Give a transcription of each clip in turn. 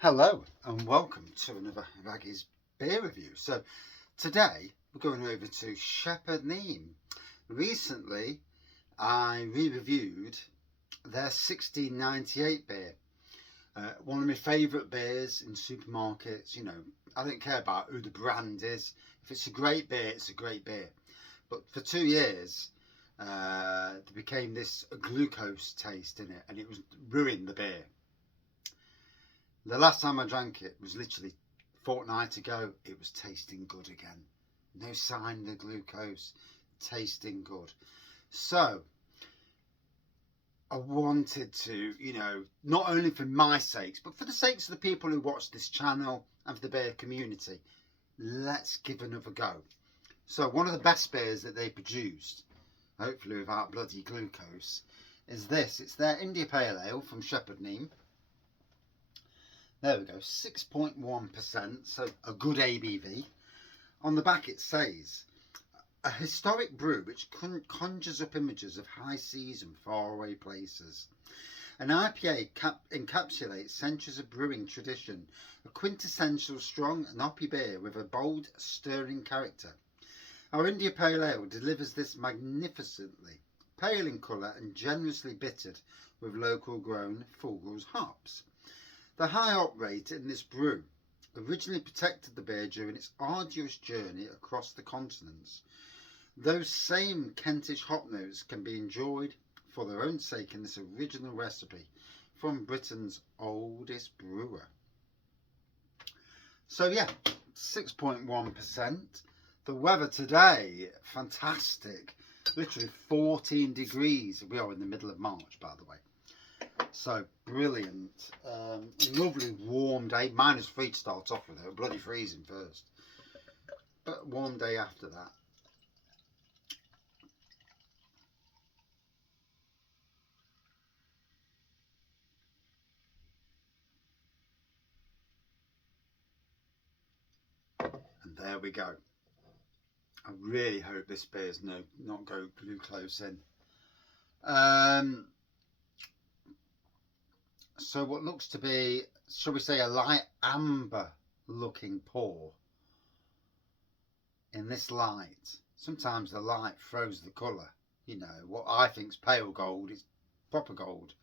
Hello and welcome to another Raggy's beer review. So today we're going over to Shepherd Neame. Recently I re-reviewed their 1698 beer. One of my favourite beers in supermarkets. You know, I don't care about who the brand is. If it's a great beer, it's a great beer. But for 2 years there became this glucose taste in it and it was ruined the beer. The last time I drank it was literally a fortnight ago. It was tasting good again. No sign of the glucose, tasting good. So I wanted to, not only for my sakes, but for the sakes of the people who watch this channel and for the beer community, let's give another go. So one of the best beers that they produced, hopefully without bloody glucose, is this. It's their India Pale Ale from Shepherd Neame. There we go, 6.1%, so a good ABV. On the back it says, a historic brew which conjures up images of high seas and faraway places. An IPA encapsulates centuries of brewing tradition, a quintessential strong and hoppy beer with a bold, stirring character. Our India Pale Ale delivers this magnificently, pale in colour and generously bittered with local grown Fulgur's hops. The high hop rate in this brew originally protected the beer during its arduous journey across the continents. Those same Kentish hop notes can be enjoyed for their own sake in this original recipe from Britain's oldest brewer. So yeah, 6.1%. The weather today, fantastic. Literally 14 degrees. We are in the middle of March, by the way. So brilliant, lovely warm day, -3 to start off with, it was bloody freezing first, but warm day after that. And there we go. I really hope this beer's not go glucose in. So what looks to be, shall we say, a light amber looking pour in this light. Sometimes the light throws the colour. What I think's pale gold is proper gold.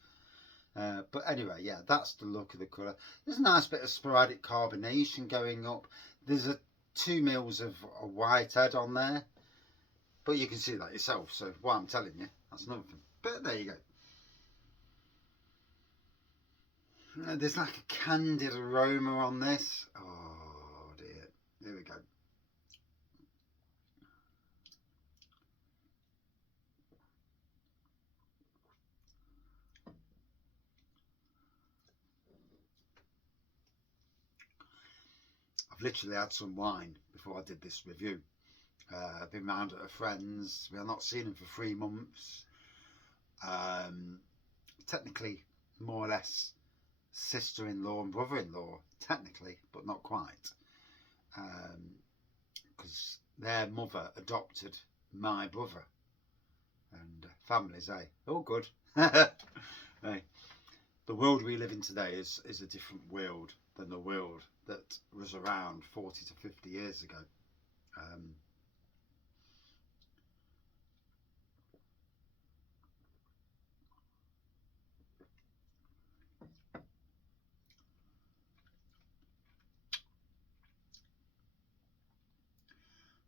But anyway, yeah, that's the look of the colour. There's a nice bit of sporadic carbonation going up. There's 2 mils of a whitehead on there, but you can see that yourself. So what I'm telling you, that's nothing. But there you go. There's like a candid aroma on this. Oh dear. Here we go. I've literally had some wine before I did this review. I've been round at a friend's. We have not seen him for 3 months. Technically, more or less, sister-in-law and brother-in-law, technically, but not quite. Because their mother adopted my brother. And families, eh? All good. Hey. The world we live in today is a different world than the world that was around 40 to 50 years ago.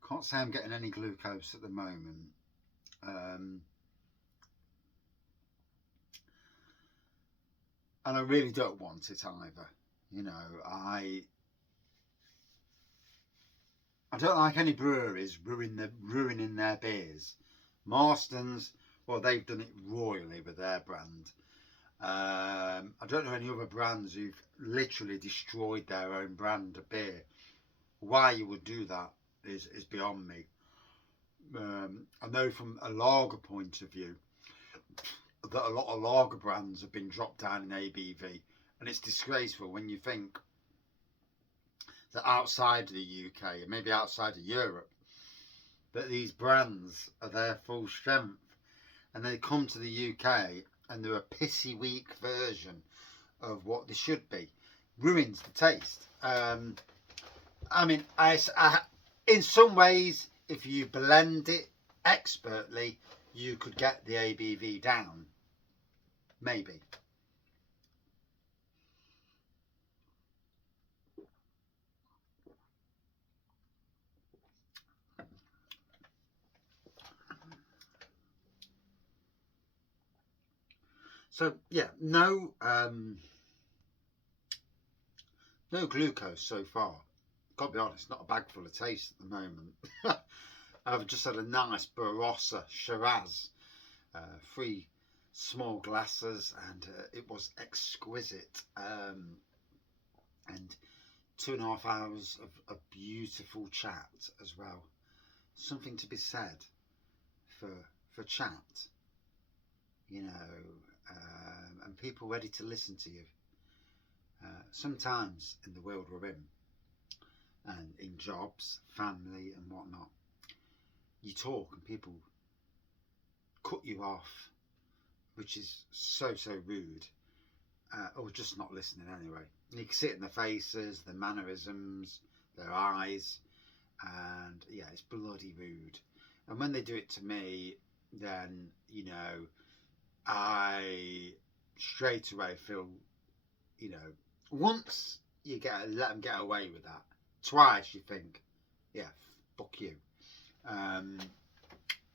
Can't say I'm getting any glucose at the moment. And I really don't want it either. I don't like any breweries ruining their beers. Marston's, well, they've done it royally with their brand. I don't know any other brands who've literally destroyed their own brand of beer. Why you would do that is beyond me. I know from a lager point of view that a lot of lager brands have been dropped down in ABV, and it's disgraceful when you think that outside the UK and maybe outside of Europe that these brands are their full strength, and they come to the UK and they're a pissy weak version of what they should be. ruins the taste. I mean, in some ways, if you blend it expertly, you could get the ABV down. Maybe. So yeah, no glucose so far. Got to be honest, not a bag full of taste at the moment. I've just had a nice Barossa Shiraz, 3 small glasses, and it was exquisite. And 2.5 hours of a beautiful chat as well. Something to be said for chat, you know, and people ready to listen to you. Sometimes in the world we're in, and in jobs, family, and whatnot, you talk and people cut you off, which is so rude, or just not listening anyway. And you can see it in their faces, their mannerisms, their eyes, and yeah, it's bloody rude. And when they do it to me, then, you know, I straight away feel, you know, once you let them get away with that, twice you think, yeah, fuck you.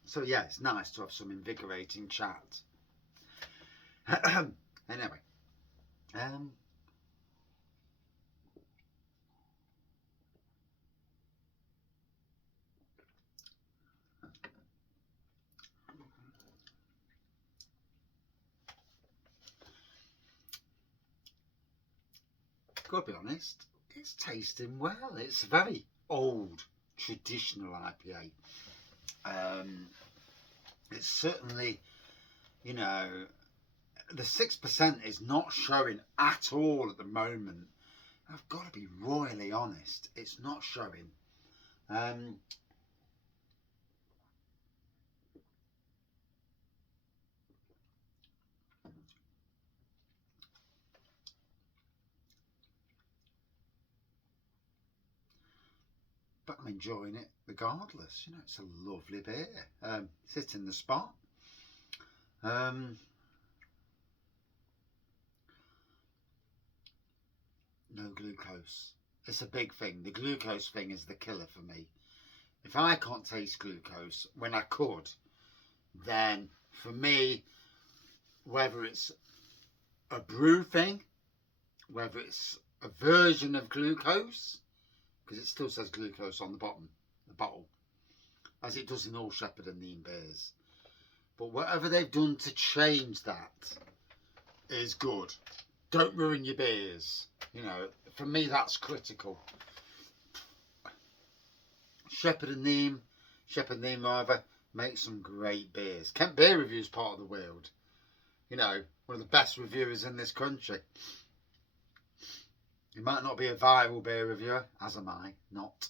So yeah, it's nice to have some invigorating chat. Anyway, gotta be honest, it's tasting well. It's a very old, traditional IPA. It's certainly, you know, the 6% is not showing at all at the moment. I've got to be royally honest, it's not showing. But I'm enjoying it regardless. You know, it's a lovely beer. It's hitting the spot. No glucose. It's a big thing. The glucose thing is the killer for me. If I can't taste glucose when I could, then for me, whether it's a brew thing, whether it's a version of glucose, because it still says glucose on the bottom, the bottle, as it does in all Shepherd Neame beers. But whatever they've done to change that is good. Don't ruin your beers. You know, for me, that's critical. Shepherd Neame rather, make some great beers. Kent Beer Review is part of the world. You know, one of the best reviewers in this country. He might not be a viral beer reviewer, as am I, not.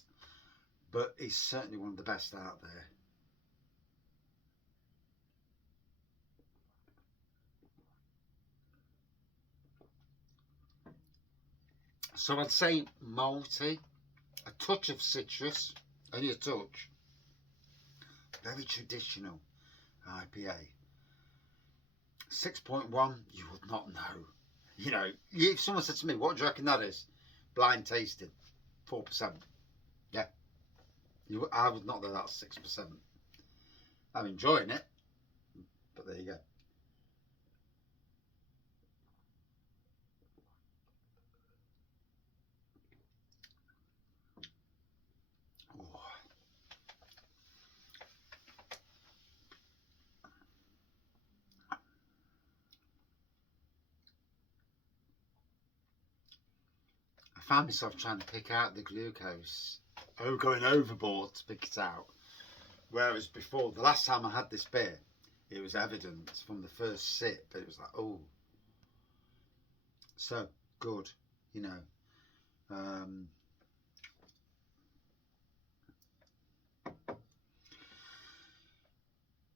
But he's certainly one of the best out there. So I'd say malty, a touch of citrus, only a touch. Very traditional IPA. 6.1, you would not know. You know, if someone said to me, what do you reckon that is? Blind tasting, 4%. Yeah, I would not know that's 6%. I'm enjoying it, but there you go. Oh. I found myself trying to pick out the glucose. Going overboard to pick it out. Whereas before, the last time I had this beer, it was evident from the first sip. It was like, oh, so good, you know.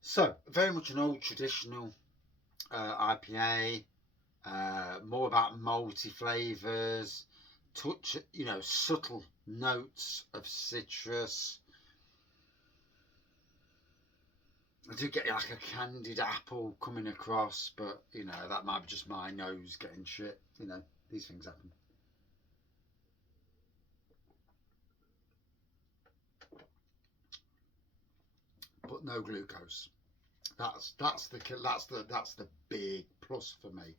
So very much an old traditional IPA. more about malty flavours, touch, you know, subtle notes of citrus. I do get like a candied apple coming across, but you know, that might be just my nose getting shit. You know, these things happen. But no glucose. That's the big plus for me.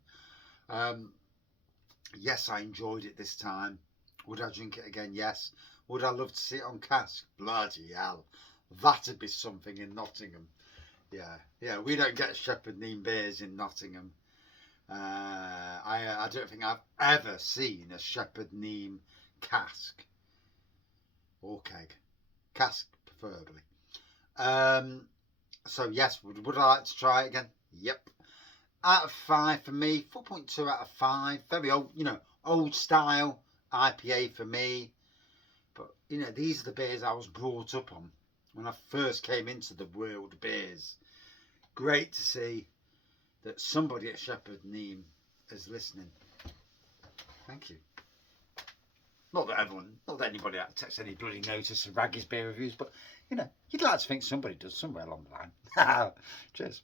Yes, I enjoyed it this time. Would I drink it again? Yes. Would I love to see it on cask? Bloody hell, that'd be something in Nottingham. Yeah, we don't get Shepherd Neame beers in Nottingham. I don't think I've ever seen a Shepherd Neame cask or keg, cask preferably. So yes, would I like to try it again? Yep. Out of 5 for me, 4.2 out of 5. Very old, you know, old style IPA for me. But you know, these are the beers I was brought up on when I first came into the world of beers. Great to see that somebody at Shepherd Neame is listening. Thank you. Not that anybody takes any bloody notice of Raggy's beer reviews, but you know, you'd like to think somebody does somewhere along the line. Cheers.